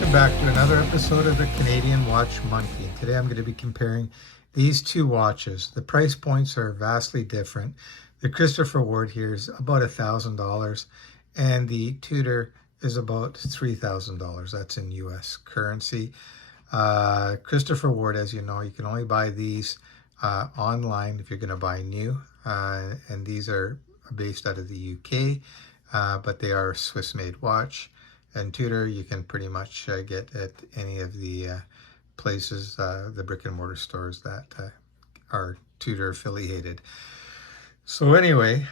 welcome back to another episode of the Canadian Watch Monkey. Today I'm going to be comparing these two watches. The price points are vastly different. The Christopher Ward here is about $1,000 and the Tudor is about $3,000. That's in US currency. Christopher Ward, as you know, you can only buy these online if you're going to buy new, and these are based out of the UK, but they are a Swiss-made watch. And Tudor, you can pretty much get at any of the places, the brick and mortar stores that are Tudor affiliated. So anyway,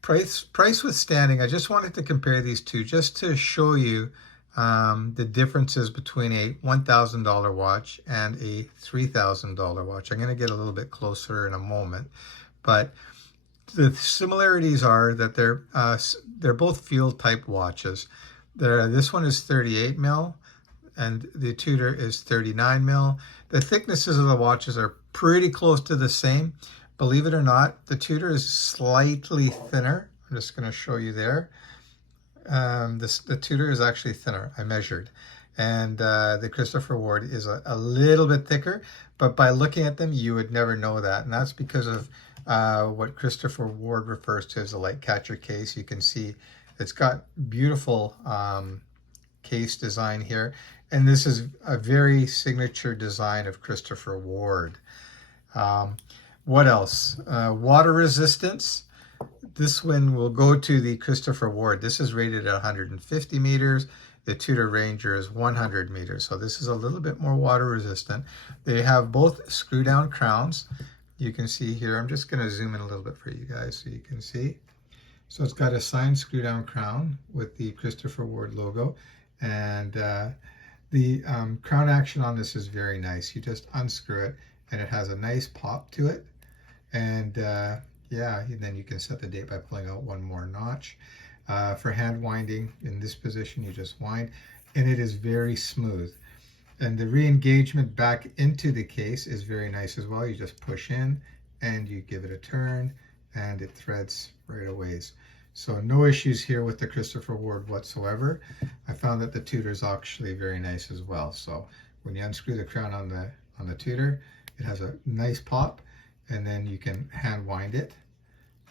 price withstanding, I just wanted to compare these two just to show you the differences between a $1,000 watch and a $3,000 watch. I'm going to get a little bit closer in a moment, but the similarities are that they're both field type watches. This one is 38 mil and the Tudor is 39 mil. The thicknesses of the watches are pretty close to the same. Believe it or not, the Tudor is slightly thinner. I'm just going to show you there. The Tudor is actually thinner. I measured. And the Christopher Ward is a little bit thicker, but by looking at them, you would never know that. And that's because of what Christopher Ward refers to as a light catcher case. You can see it's got beautiful case design here. And this is a very signature design of Christopher Ward. What else? Water resistance. This one will go to the Christopher Ward. This is rated at 150 meters. The Tudor Ranger is 100 meters. So this is a little bit more water resistant. They have both screw down crowns. You can see here, I'm just going to zoom in a little bit for you guys so you can see. So it's got a signed screw down crown with the Christopher Ward logo. And the crown action on this is very nice. You just unscrew it and it has a nice pop to it. And yeah, and then you can set the date by pulling out one more notch. For hand winding, in this position, you just wind, and it is very smooth. And the re-engagement back into the case is very nice as well. You just push in and you give it a turn and it threads right away. So no issues here with the Christopher Ward whatsoever. I found that the Tudor is actually very nice as well. So when you unscrew the crown on the Tudor, it has a nice pop, and then you can hand wind it.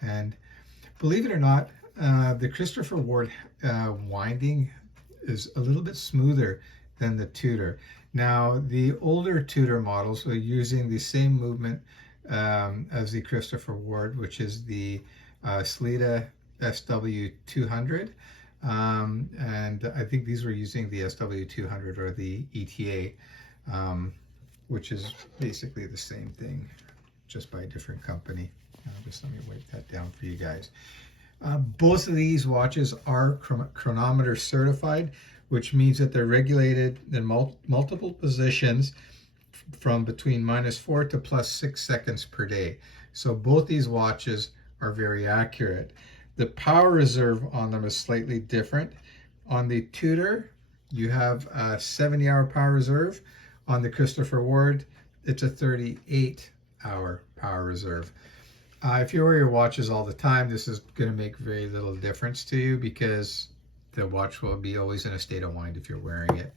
And believe it or not, the Christopher Ward winding is a little bit smoother than the Tudor. Now, the older Tudor models are using the same movement as the Christopher Ward, which is the Sleeta SW200. And I think these were using the SW200 or the ETA, which is basically the same thing, just by a different company. Just let me write that down for you guys. Both of these watches are chronometer certified, which means that they're regulated in multiple positions from between -4 to +6 seconds per day. So both these watches are very accurate. The power reserve on them is slightly different. On the Tudor, you have a 70-hour power reserve. On the Christopher Ward, it's a 38-hour power reserve. If you wear your watches all the time, this is going to make very little difference to you because the watch will be always in a state of wind if you're wearing it.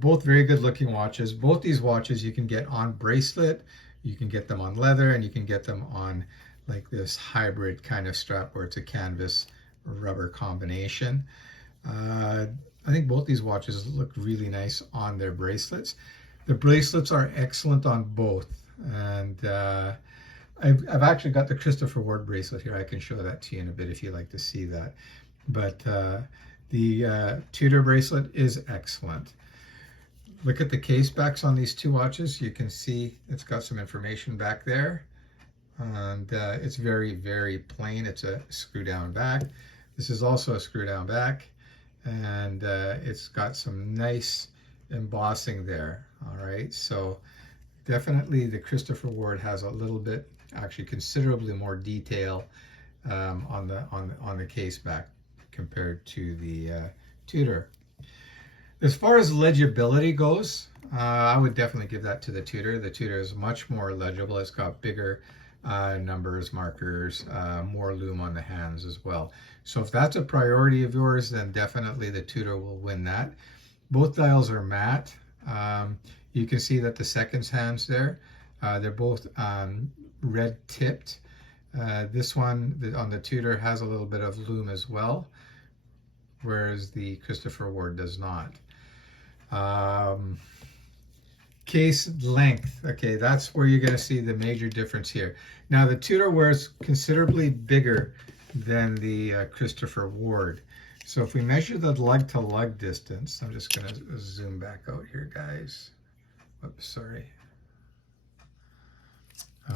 Both very good looking watches. Both these watches you can get on bracelet, you can get them on leather, and you can get them on like this hybrid kind of strap where it's a canvas rubber combination. I think both these watches look really nice on their bracelets. The bracelets are excellent on both, and I've actually got the Christopher Ward bracelet here. I can show that to you in a bit if you'd like to see that. But the Tudor bracelet is excellent. Look at the case backs on these two watches. You can see it's got some information back there. And it's very, very plain. It's a screw down back. This is also a screw down back. And it's got some nice embossing there. All right. So definitely the Christopher Ward has a little bit, actually considerably more detail on the case back compared to the Tudor. As far as legibility goes, I would definitely give that to the Tudor. The Tudor is much more legible. It's got bigger numbers, markers, more lume on the hands as well. So if that's a priority of yours, then definitely the Tudor will win that. Both dials are matte. You can see that the seconds hands there, they're both red tipped. This one on the Tudor has a little bit of lume as well, whereas the Christopher Ward does not. Case length, okay, that's where you're going to see the major difference here. Now the Tudor wears considerably bigger than the Christopher Ward. So if we measure the lug to lug distance, I'm just going to zoom back out here, guys. Oops, sorry.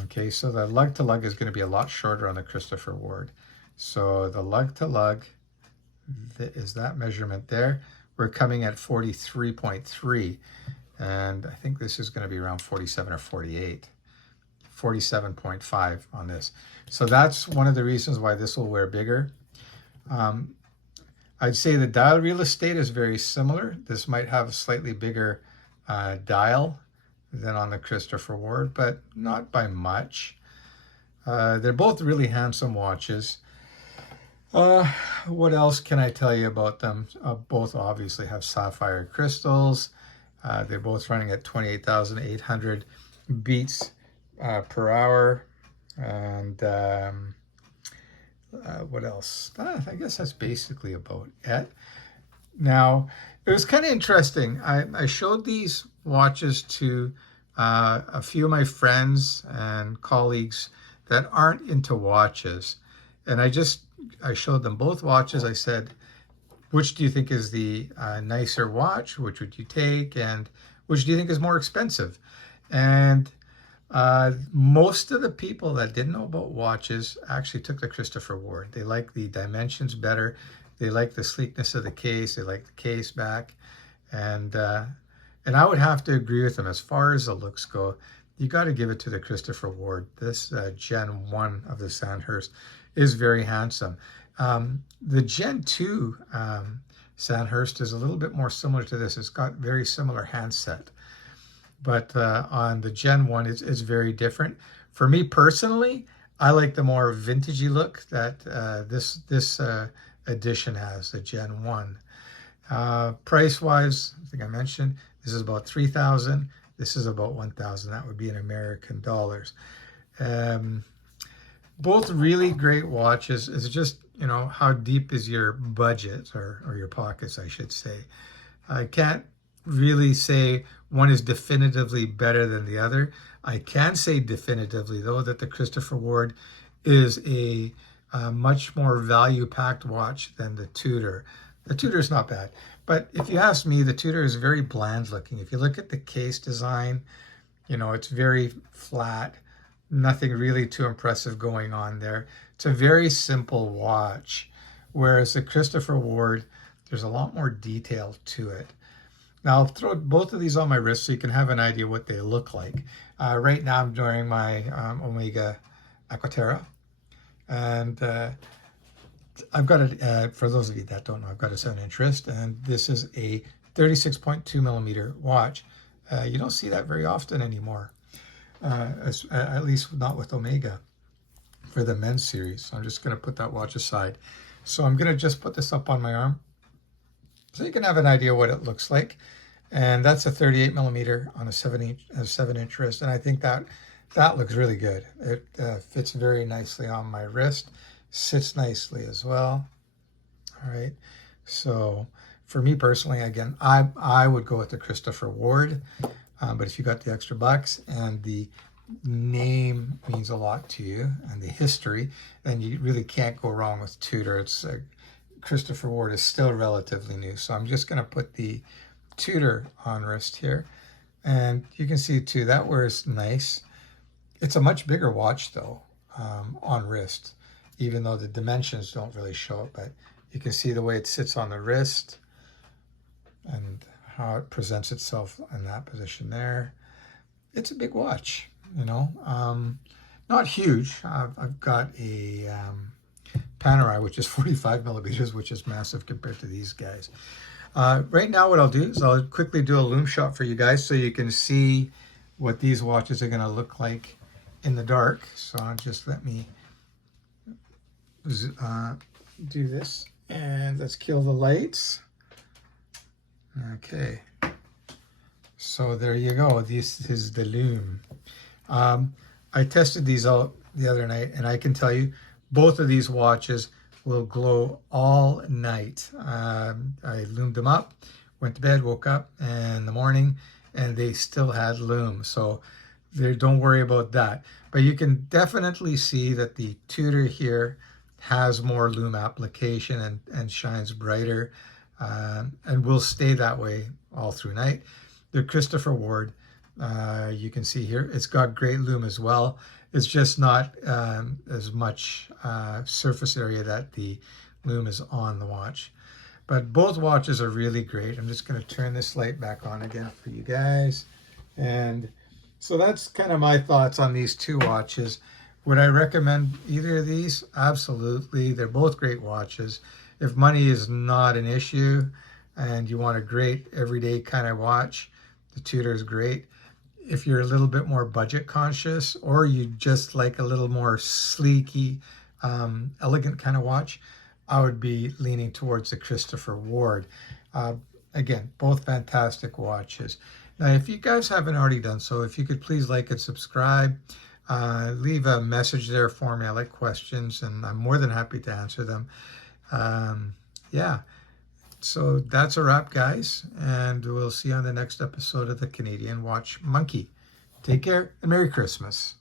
Okay, so the lug to lug is going to be a lot shorter on the Christopher Ward. So the lug to lug is that measurement there. We're coming at 43.3, and I think this is going to be around 47 or 48. 47.5 on this. So that's one of the reasons why this will wear bigger. I'd say the dial real estate is very similar. This might have a slightly bigger dial than on the Christopher Ward, but not by much. They're both really handsome watches. What else can I tell you about them? Both obviously have sapphire crystals. They're both running at 28,800 beats per hour. And what else? I guess that's basically about it. Now, it was kind of interesting. I showed these watches to a few of my friends and colleagues that aren't into watches. And I showed them both watches. I said, which do you think is the nicer watch? Which would you take? And which do you think is more expensive? And most of the people that didn't know about watches actually took the Christopher Ward. They like the dimensions better. They like the sleekness of the case. They like the case back. And I would have to agree with them as far as the looks go. You got to give it to the Christopher Ward. This Gen 1 of the Sandhurst is very handsome. The Gen 2 Sandhurst is a little bit more similar to this. It's got very similar handset. But on the Gen 1, it's very different. For me personally, I like the more vintagey look that this edition has, the Gen 1. Price-wise, I think I mentioned, this is about $3,000. This is about $1,000. That would be in American dollars. Both really great watches. It's just, how deep is your budget or your pockets, I should say. I can't really say one is definitively better than the other. I can say definitively, though, that the Christopher Ward is a much more value-packed watch than the Tudor. The Tudor is not bad, but if you ask me, the Tudor is very bland looking. If you look at the case design, it's very flat, nothing really too impressive going on there. It's a very simple watch, whereas the Christopher Ward, there's a lot more detail to it. Now, I'll throw both of these on my wrist so you can have an idea what they look like. Right now, I'm wearing my Omega Aquaterra, and I've got it, for those of you that don't know, I've got a 7-inch wrist, and this is a 36.2 millimeter watch. You don't see that very often anymore, at least not with Omega for the men's series. So I'm just going to put that watch aside. So I'm going to just put this up on my arm so you can have an idea what it looks like. And that's a 38 millimeter on a 7-inch wrist, and I think that looks really good. It fits very nicely on my wrist. Sits nicely as well. All right, so for me personally, again, I would go with the Christopher Ward, but if you got the extra bucks and the name means a lot to you and the history, then you really can't go wrong with Tudor. It's Christopher Ward is still relatively new, so I'm just going to put the Tudor on wrist here, and you can see too that wears nice. It's a much bigger watch though on wrist, even though the dimensions don't really show it, but you can see the way it sits on the wrist and how it presents itself in that position there. It's a big watch, not huge. I've got a Panerai, which is 45 millimeters, which is massive compared to these guys. Right now what I'll do is I'll quickly do a lume shot for you guys so you can see what these watches are going to look like in the dark. So just let me do this, and let's kill the lights. Okay. So there you go. This is the Lume. I tested these out the other night, and I can tell you both of these watches will glow all night. I loomed them up, went to bed, woke up in the morning, and they still had lume. So don't worry about that. But you can definitely see that the Tudor here has more lume application and shines brighter, and will stay that way all through night. The Christopher Ward, you can see here, it's got great lume as well. It's just not as much surface area that the lume is on the watch. But both watches are really great. I'm just going to turn this light back on again for you guys. And so that's kind of my thoughts on these two watches. Would I recommend either of these? Absolutely. They're both great watches. If money is not an issue and you want a great everyday kind of watch, the Tudor is great. If you're a little bit more budget conscious, or you just like a little more sleeky, elegant kind of watch, I would be leaning towards the Christopher Ward. Again, both fantastic watches. Now, if you guys haven't already done so, if you could please like and subscribe, leave a message there for me. I like questions, and I'm more than happy to answer them. Yeah, so that's a wrap, guys, and we'll see you on the next episode of the Canadian Watch Monkey. Take care and Merry Christmas.